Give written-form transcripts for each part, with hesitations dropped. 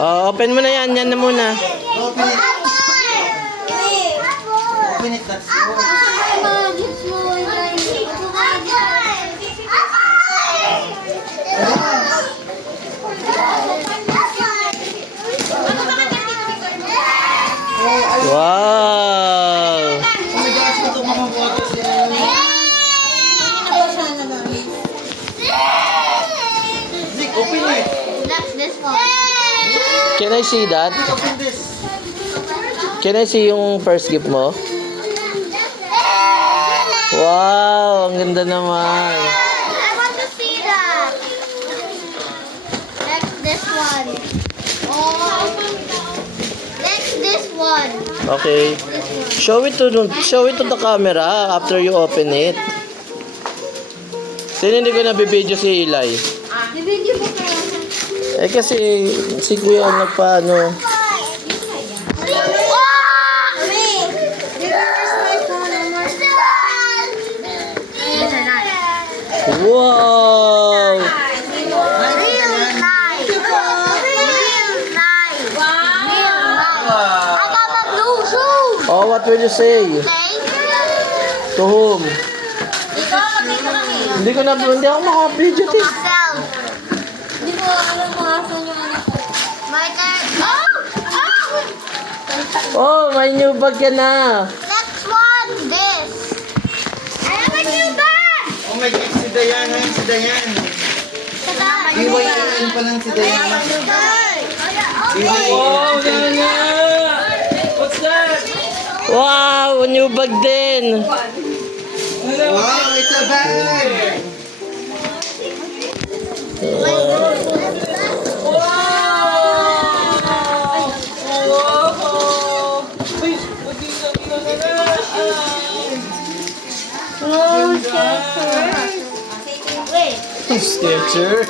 Open mo na yan. Yan na muna. Open it. Open it, that's yours. Wow! Oh my gosh, ito mamaboto siya. Nick, open it. That's this one. Can I see that? Nick, open this. Can I see yung first gift mo? Wow! Ang ganda naman. I want to see that. Next, this one. Oh. Next, this one. Okay. Show it to the camera after you open it. Sino hindi ko nabibideo si Eli? Nabidyo mo ka. Kasi si Kuya ang nagpaano. Wow! Oh, what will you say? To whom? Hindi ako makapidyo eh. Hindi ko alam kung asan yung anak ko. My turn. Oh, may new bag ka na. Next one, this. I have a new bag. Oh my God, si Diana, si Diane. BYN pa lang si Diana. Wow, Nana! What's that? Wow, new bag din. Wow, it's a bag. Sketcher.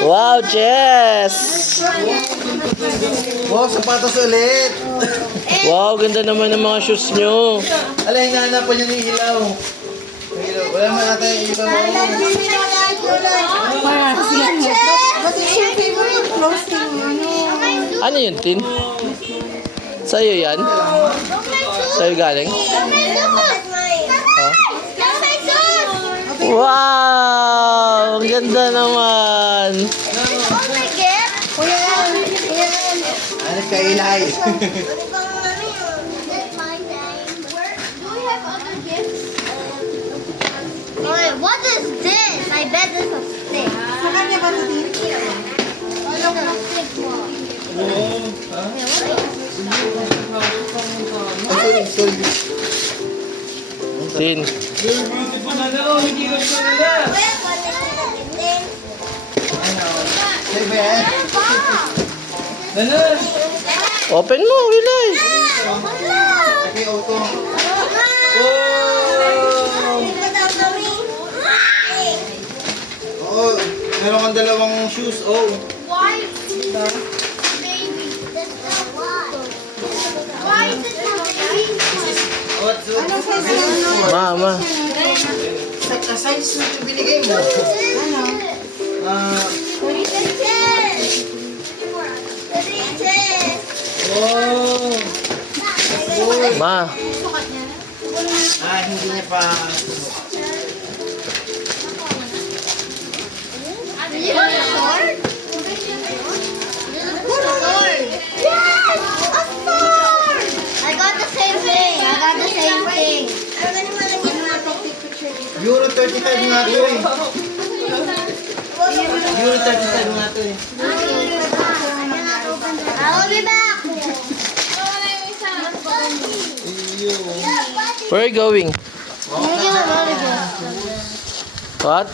Wow, Jess! Wow, sapatos ulit. Wow, ganda naman ng mga shoes nyo. Ala, hinahanap pa niya ng ilaw. May ilaw. Wala man natin yung ilaw. What is your favorite clothing? Ano yun, Tin? Sa'yo yan? Sa'yo galing? Ha? Wow! Ang ganda naman! Ano ka, Eli? What is this? I bet this is a stick. Sa kanya ba ito din? Ano ka stick mo? Sorry. Tin. Hey, Ben. Open mo, Wilay. Okay, auto. Oo, meron kang dalawang shoes. Oh. Why? Baby. This is what? Why is this a baby? What's Mama. size na yung binigay mo? Oh. Ma. Hindi niya pa. Is it a sword? Sword. Yes! A sword! I got the same thing. Euro 35 nga ito eh. Euro 35 nga ito eh. I'll be back. Where are you going? What?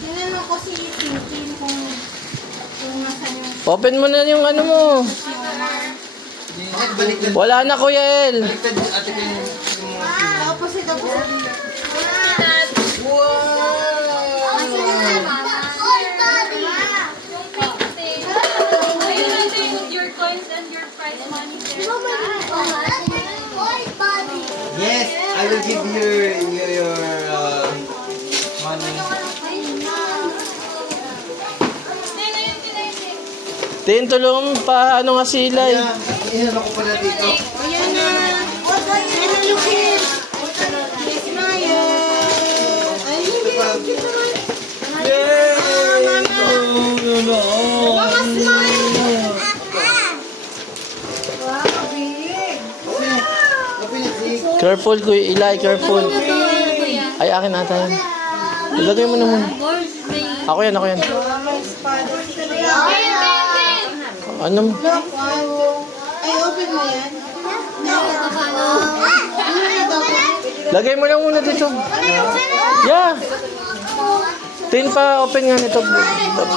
Tinanong ko si Tintin kung nasan yung... Open mo na yung ano mo. Baliktad. Wala na, Kuya El. Baliktad ate ko yung Opposite. Yes, I will give you your money. Tin, tulungan pa. Ano nga sila eh. Inano ko pala dito. Ayan na. Ayan na, Lucas. Smile. Ay, hindi. Yay! No. Mama, smile. Wow, big. Open it, please. Careful, Kuya Eli. Careful. Ay, akin ata yan. Ilagay mo na muna. Ako yan, ako yan. Ano? Ay, open mo yan. Lagay mo lang muna dito. Yeah. Tin pa, open nga nito.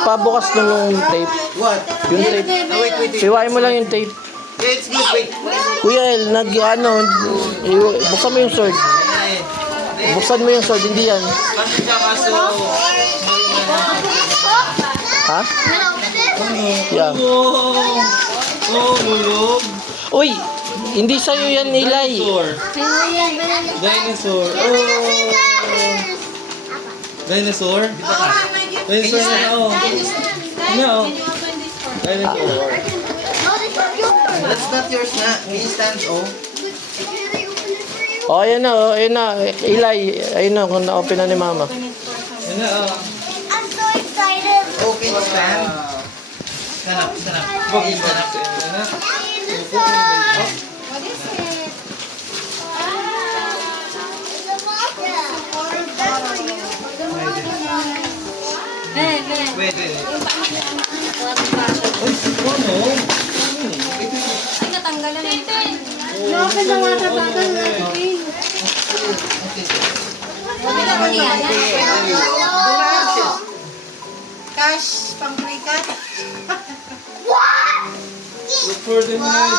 Pabukas na yung tape. What? Yung tape. Oh, wait. Siwain mo lang yung tape. Yeah, it's good, wait. Kuya El, buksan mo yung sword. Buksan mo yung sword, hindi yan. Kasi siya kaso... Ha? Yeah. Oh, mulog. Uy, hindi sa'yo yan, Eli. Dinosaur. Dinosaur? Dinosaur na oh. No. Dinosaur. That's not yours na. He stands oh. Oh, ayan na, Eli, ayun na, kung na-open na ni Mama. Yan na oh. I'm so excited. Okay, stand. Stand up. Okay, stand up. Dinosaur. What is it? It's a water. Is that for you? Wait. Uy, ano? Ay, natanggalan na yung ano. Bakit na matatanggal na ito? Wala mo niya. Cash, pang-cricket. Look for the hand.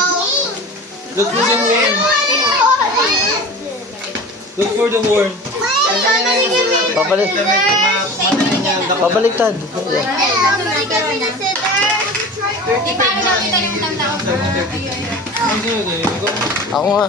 Look for the horn. Look for the horn. Pabaliktad. Di paano daw kita yung tanda ko? Ako nga.